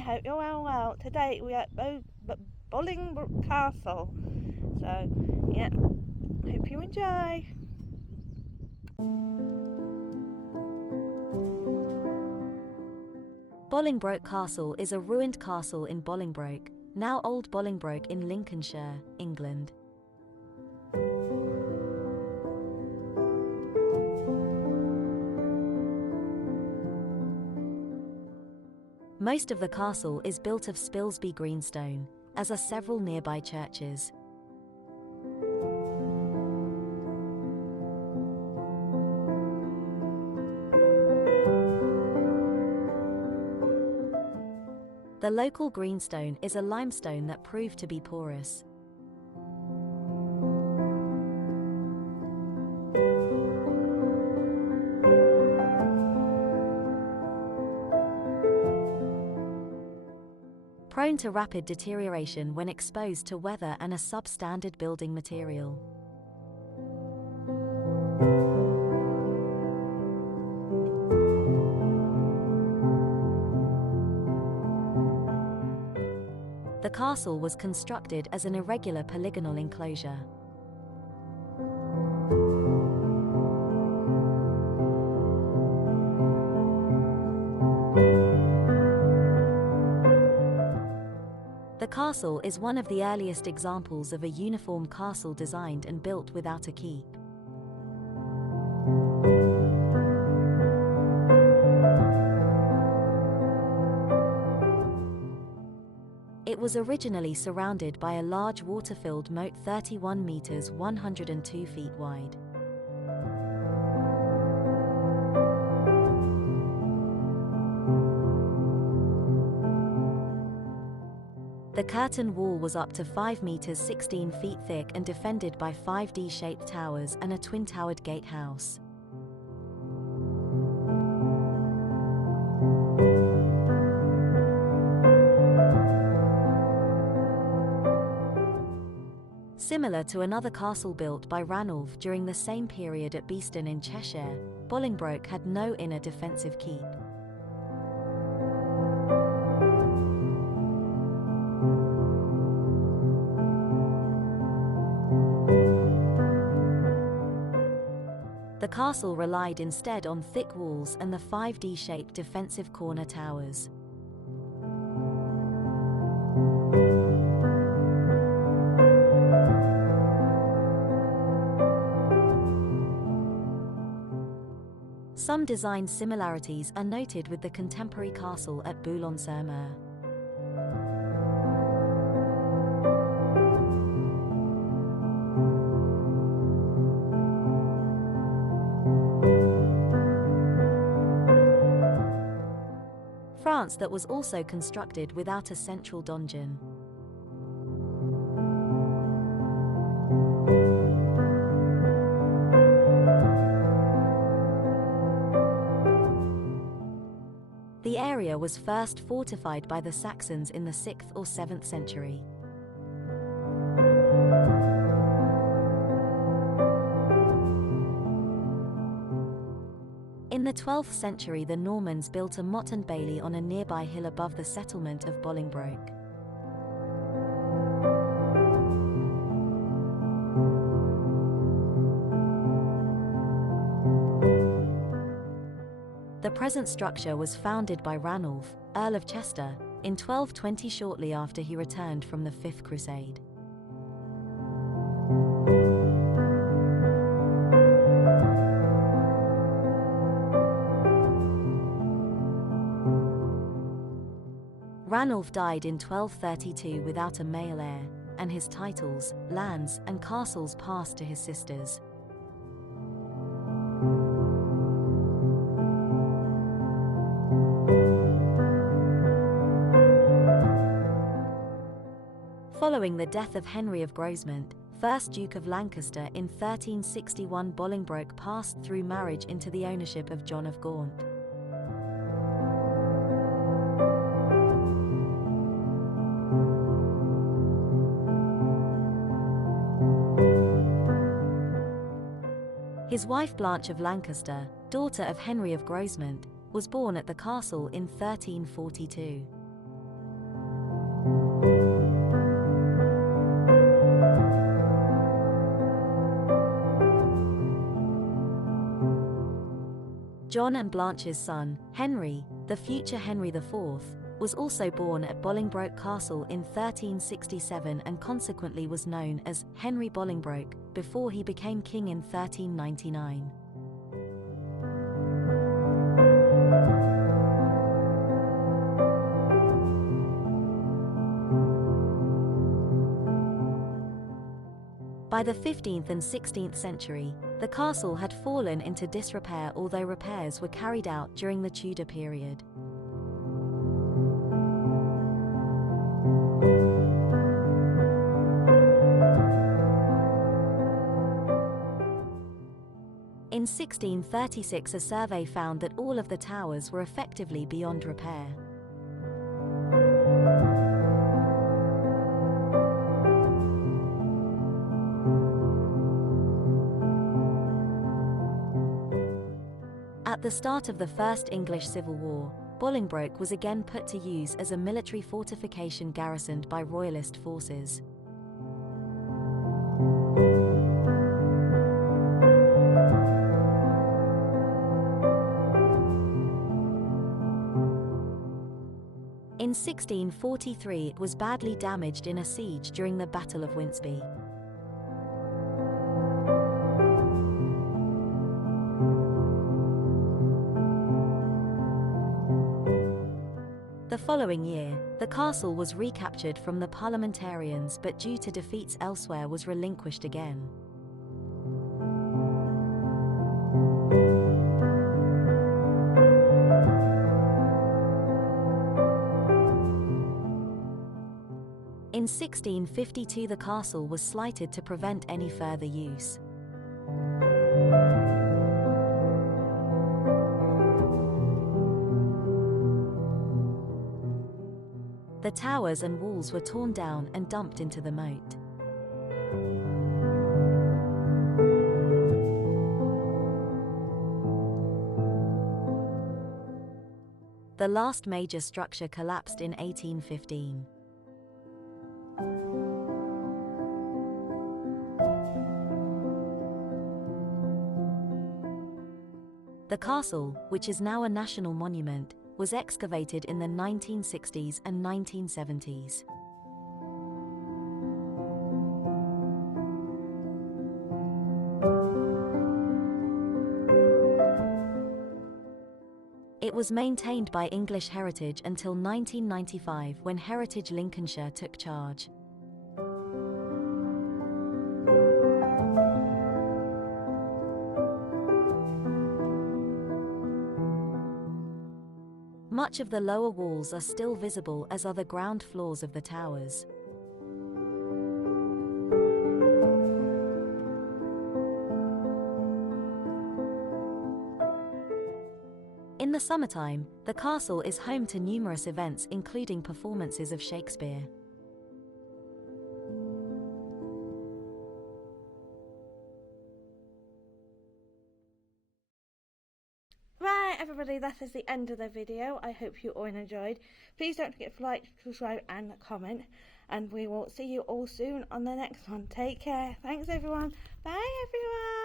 hope you're all well. Today we're at Bolingbroke Castle. So, yeah, hope you enjoy. Bolingbroke Castle is a ruined castle in Bolingbroke, now Old Bolingbroke in Lincolnshire, England. Most of the castle is built of Spilsby greenstone, as are several nearby churches. The local greenstone is a limestone that proved to be porous. Prone to rapid deterioration when exposed to weather and a substandard building material. The castle was constructed as an irregular polygonal enclosure. The castle is one of the earliest examples of a uniform castle designed and built without a keep. It was originally surrounded by a large water-filled moat 31 meters 102 feet wide. The curtain wall was up to 5 meters 16 feet thick and defended by 5 D-shaped towers and a twin-towered gatehouse. Similar to another castle built by Ranulph during the same period at Beeston in Cheshire, Bolingbroke had no inner defensive keep. The castle relied instead on thick walls and the 5 D-shaped defensive corner towers. Some design similarities are noted with the contemporary castle at Boulogne-sur-Mer. France that was also constructed without a central donjon. The area was first fortified by the Saxons in the 6th or 7th century. In the 12th century, the Normans built a motte and bailey on a nearby hill above the settlement of Bolingbroke. The present structure was founded by Ranulph, Earl of Chester, in 1220, shortly after he returned from the Fifth Crusade. Ranulph died in 1232 without a male heir, and his titles, lands, and castles passed to his sisters. Following the death of Henry of Grosmont, 1st Duke of Lancaster in 1361, Bolingbroke passed through marriage into the ownership of John of Gaunt. His wife Blanche of Lancaster, daughter of Henry of Grosmont, was born at the castle in 1342. John and Blanche's son, Henry, the future Henry IV, was also born at Bolingbroke Castle in 1367 and consequently was known as Henry Bolingbroke before he became king in 1399. By the 15th and 16th century, the castle had fallen into disrepair, although repairs were carried out during the Tudor period. In 1636, a survey found that all of the towers were effectively beyond repair. At the start of the First English Civil War, Bolingbroke was again put to use as a military fortification garrisoned by Royalist forces. In 1643, it was badly damaged in a siege during the Battle of Winceby. The following year, the castle was recaptured from the parliamentarians, but due to defeats elsewhere was relinquished again. In 1652, the castle was slighted to prevent any further use. The towers and walls were torn down and dumped into the moat. The last major structure collapsed in 1815. The castle, which is now a national monument, was excavated in the 1960s and 1970s. It was maintained by English Heritage until 1995, when Heritage Lincolnshire took charge. Much of the lower walls are still visible, as are the ground floors of the towers. In the summertime, the castle is home to numerous events, including performances of Shakespeare. Right, everybody, that is the end of the video. I hope you all enjoyed. Please don't forget to like, subscribe and comment, and we will see you all soon on the next one. Take care. Thanks, everyone. Bye, everyone.